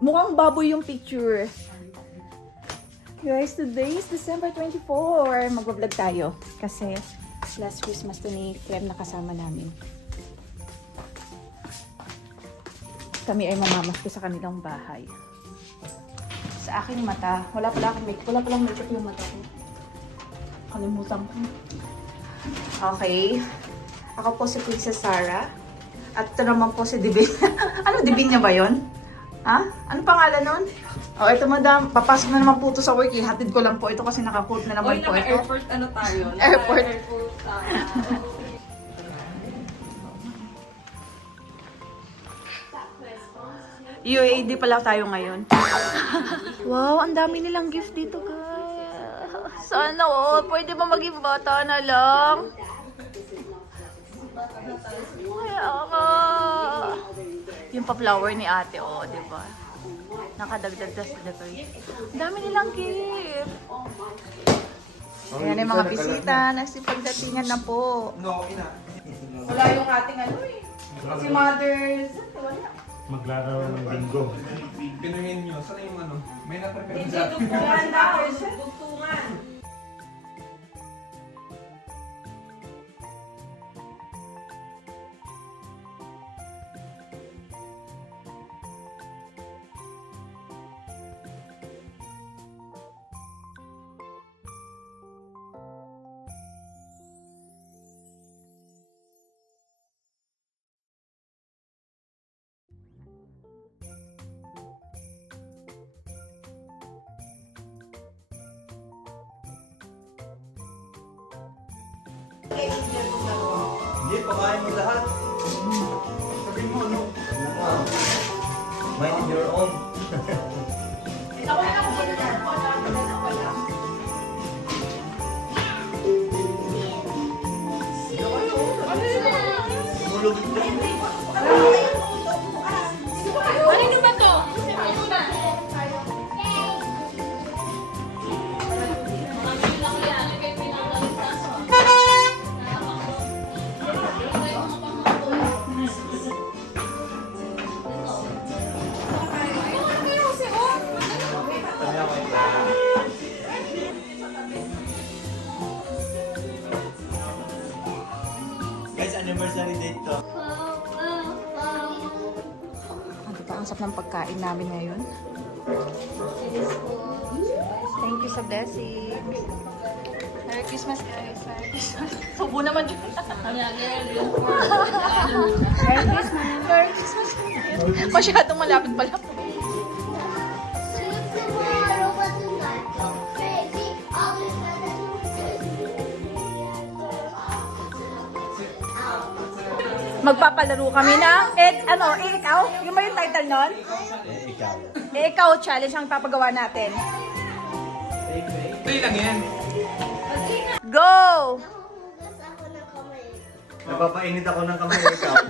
Mukhang baboy yung picture. Guys, today is December 24. Mag-vlog tayo. Kasi last Christmas to ni Clem nakasama namin. Kami ay mamamasko sa kanilang bahay. Sa aking mata, wala palang makeup yung mata ko. Kalimutan ko. Okay. Ako po si Princess Sarah. At ito naman po si Divin. Ano, Divin niya ba yun? Ha? Ano pangalan nun? Oh, ito madam, papasok na naman po ito sa work. Hatid ko lang po ito kasi naka-coat na naman po ito. Airport ano tayo? Airport. UAD pa lang tayo ngayon. Wow, ang dami nilang gift dito, guys. Sana all. Pwede ba maging bata na lang? Ay, ako. Yung pa-flower ni ate, oh, di ba? Nakadagdag sa decoration. Ang dami nilang gift. Ayan yung mga bisita. Nagsipagdatingan na po. Wala yung ating ano eh. Si Mother's. Wala. Maglaro ng bingo. Pinuhin nyo, saan yung ano? May naprepare Hindi sa dugtungan daw. Dugtungan. Hindi, pakain mo lahat. Sabihin mo, ano? Mind your own. Tulog na. Ano ba to? Guys, anniversary date to. Ang taasap ng pagkain namin ngayon. Thank you sa blessing. Merry Christmas, guys. Merry Christmas. Tubo naman dyan. Merry Christmas. Merry Christmas. Masyadong malapit pala. Magpapalaro kami na ikaw? Yung ba yung title nun? Ikaw. Ikaw challenge ang papagawa natin. Play lang yan. Go! Napapainit ako ng kamay, ikaw.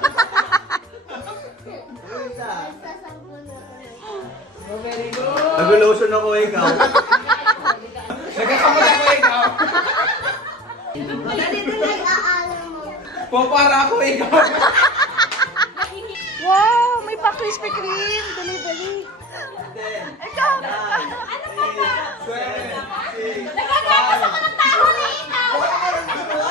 Nag-lotion ako, ikaw. Nagkakamot ako ikaw. Popara ako ikaw. Wow! May pa Krispy Kreme! Dali-dali! Ikaw! Ano pa ba? 7, 6, Nagagapas ako ng taho ni ikaw! Napapatuyo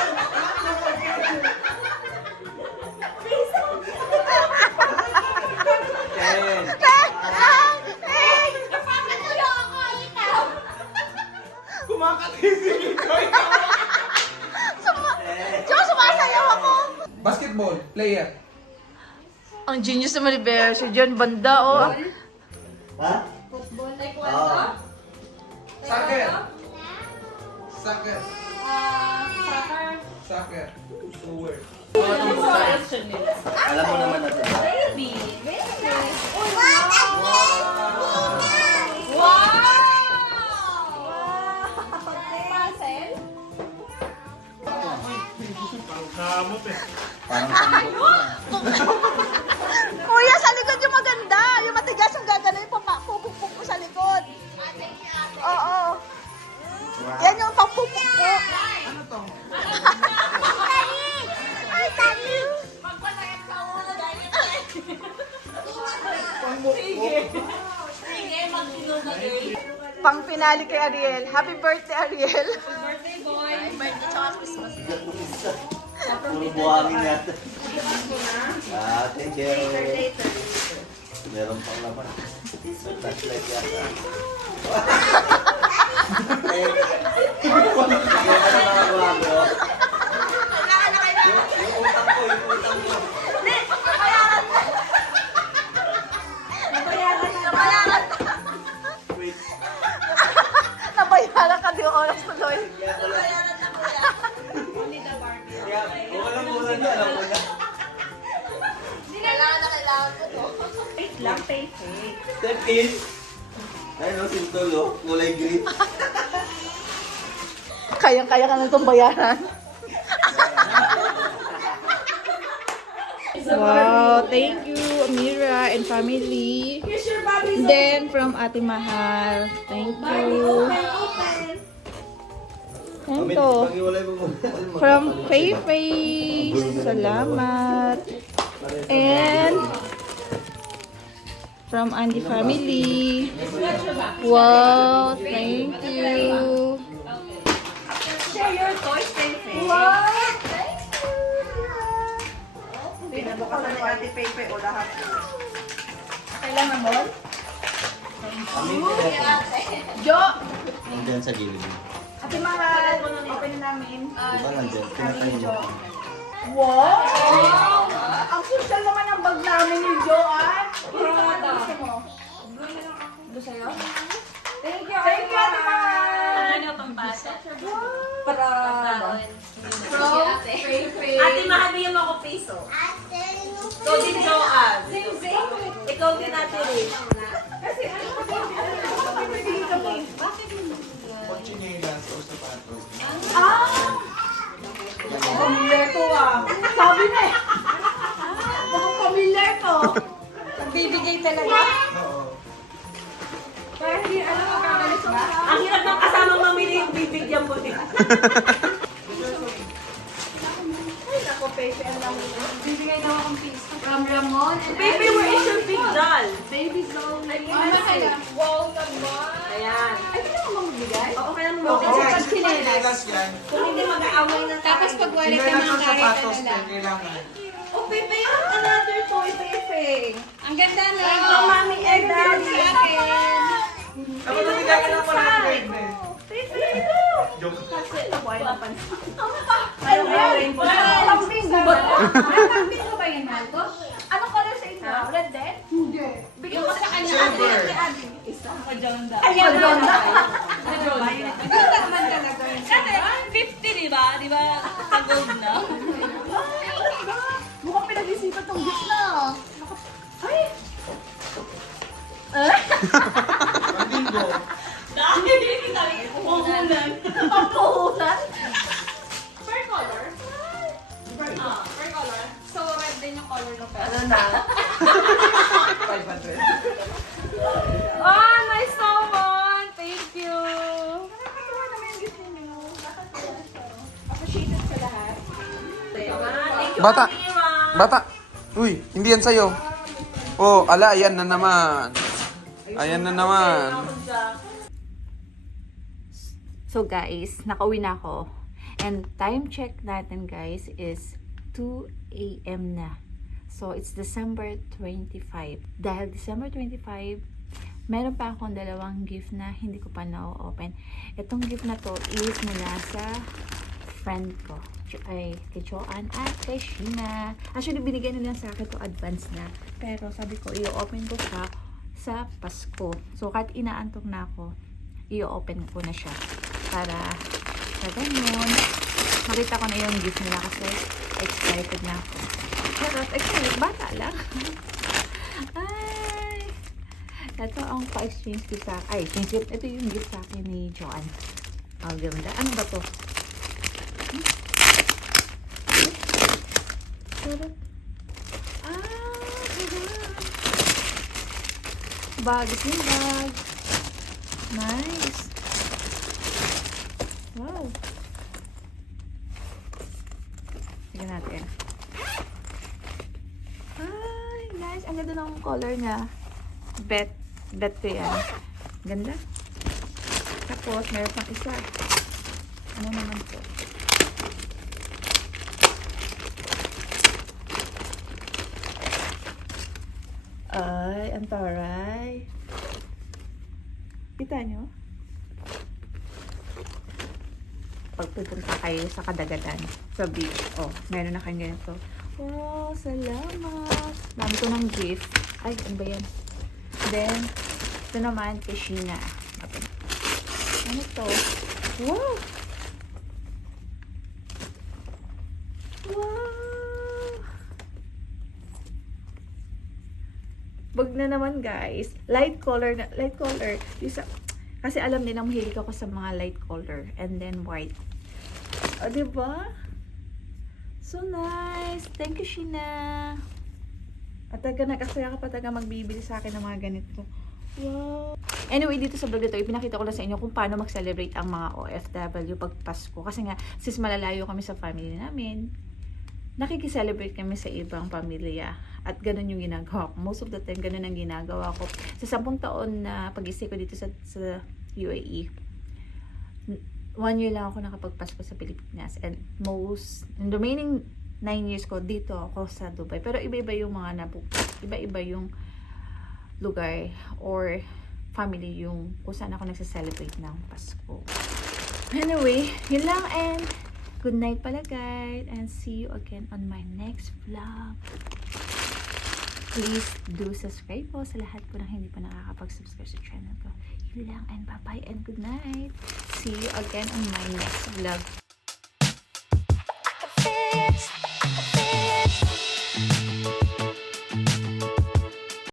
ako ikaw! kumakatising ikaw. Tsaka sumasayaw ako! Basketball, player. Ang genius naman ni Bear. Si John Banda, oh. Ha? Football, like Oo. Soccer. Soccer. Soccer. Soccer. Sower. Alam mo naman natin. Baby. Baby. Wow! Marcel? Kamot eh. Parang Kuya, sa likod yung maganda. Yung matigas yung gagana yung papupukpuk ko sa likod. Oo. Yan yung papupukpuk. Ano to? Ay, thank you. Magpasakit sa ulo dahil Pang Sige, mag-inom na girl. Pang finale kay Ariel. Happy birthday, Ariel. Birthday boy. Birthday tsaka Christmas. Puro buhangin yata. Thank you. Meron pang laman. Flashlight yata. Yung utang ko, yung utang ko. Wait. Nabayaran ka di oras tuloy. Kaya ko lang. Kaya, walang muna niya, alam ko niya. Kailangan ko to. Wait lang, face. Step in. Ayun o, sintol o. Kulay green. Kayang-kaya ka na itong bayaran. Wow, thank you, Amira and family. Then, from Ate Mahal. Thank you. Ito. Pag-iwalay mo muna. From Faye Faye. Salamat. And from Andy family. Wow, thank you. Share your toys, Pepe. Pinabukasan ni Ate Pepe o lahat. Kailangan mo? Jo! Nandiyan sa gilid. Ate Mahal, open na namin. Diba nandiyan? Pinatayin mo. Wow! Ang social naman ang bag namin ni Joanne. Prada. Gusto mo? Gusto sa'yo? Thank you, Ate Mahal. Ano pang pasa? Para From Pepe. Ate, mahal mo yung ako piso. So, din Joanne. Ikaw din Ate Rich. kasi ano kami? Kotse niya yung dance or sapatos. Familiar to ah. Sabi na eh. Mukhang familiar to. Bibigay talaga. Oo. Kaya hindi alam mo kagalit ba? Ang hirap ng kasamang mamili yung bibigyan mo din. Ay, naku, Pepe, ang lang. Bibigay daw akong piso. From Ramon and Pepe, where is your big doll? Baby Zone. Wow naman. Ayan. Ay, hindi ako magbigay. Oo, kaya mo Oo, mag-check. chinelas yan. Kung hindi mag-aaway na tayo. Tapos pag wala ka Chinelas ng or karita sapatos na din, lang. kailangan. Oh, Pepe, another toy, Pepe. Ang ganda na. From Mami and Daddy. Ako nabigay ka ng parang Pepe. Pepe, ito. Joke. Kasi, nakuha yung pansin. Ay, rainbow. Ang bingo ba to? Ang bingo ba yan, Malto? Anong color sa inyo? Red din? Hindi. Bigyan mo sa kanya. Silver. isa. Pajanda. Ayan na. Ito naman talaga yun. Kasi, 50, di ba? Di ba? Tagog na. Mukhang pinag-isipan tong gift na. Ay! Ang bingo. Dahil, sabi ko, puhulan. Pampuhulan? Per color? Per color. So, red din yung color ng pera. Ano na? 500. Oh, nice naman! Thank you! Nakakatuwa naman yung gift ninyo. Nakakatuwa siya. Appreciated sa lahat. Thank you, Bata. Amira. Bata! Uy, hindi yan sa'yo. Oh, ala, ayan na naman. Ayan na naman. So guys, nakauwi na ako. And time check natin guys is 2 a.m. na. So it's December 25. Dahil December 25, meron pa akong dalawang gift na hindi ko pa na-open. Itong gift na to is mula sa friend ko. Ay, kay Joanne at kay Sheena. Actually, binigay nila sa akin to advance na. Pero sabi ko, i-open ko siya sa Pasko. So, kahit inaantok na ako, i-open ko na siya. Para sa ganyan, makita ko na yung gift nila kasi excited na ako. Pero, excited, bata lang. Ay! Ito ang pa-exchange gift sa akin. Ay, exchange gift. Ito yung gift sa akin ni Joanne. Oh, ganda. Ano ba to? Bag. Ito yung bag. Nice. Wow. Tignan natin. Ay, nice. Ang ganda ng color niya. Bet ko yan. Ganda. Tapos, meron pang isa. Ano naman to? Ay, ang taray. Kita nyo? Pag pupunta kayo sa kadagatan, sa beach, oh, meron na kayong ganito. Wow, salamat. Dami ko ng gift. Ay, ano ba yan? Then, ito naman, kay Sheena. Ano to? Wow! Wow! Wag na naman, guys. Light color. Isa, kasi alam nilang mahilig ako sa mga light color. And then white. O, diba? So nice. Thank you, Sheena. At taga nakasaya ka pa taga magbibili sa akin ng mga ganito. Wow. Anyway, dito sa vlog na ito, ipinakita ko lang sa inyo kung paano mag-celebrate ang mga OFW pag Pasko. Kasi nga, sis malalayo kami sa family namin, nakikiselebrate kami sa ibang pamilya. At ganun yung ginagawa ko. Most of the time, ganun ang ginagawa ko. Sa 10 taon na pag-stay ko dito sa UAE, 1 year lang ako nakapagpasko sa Pilipinas. And in the remaining 9 years ko, dito ako sa Dubai. Pero iba-iba yung mga iba-iba yung lugar or family yung kung saan ako nagsa-celebrate ng Pasko. Anyway, yun lang and good night pala guys and see you again on my next vlog. Please do subscribe po sa lahat po ng hindi pa nakakapag-subscribe sa channel ko. Yun lang and bye-bye and good night. See you again on my next vlog.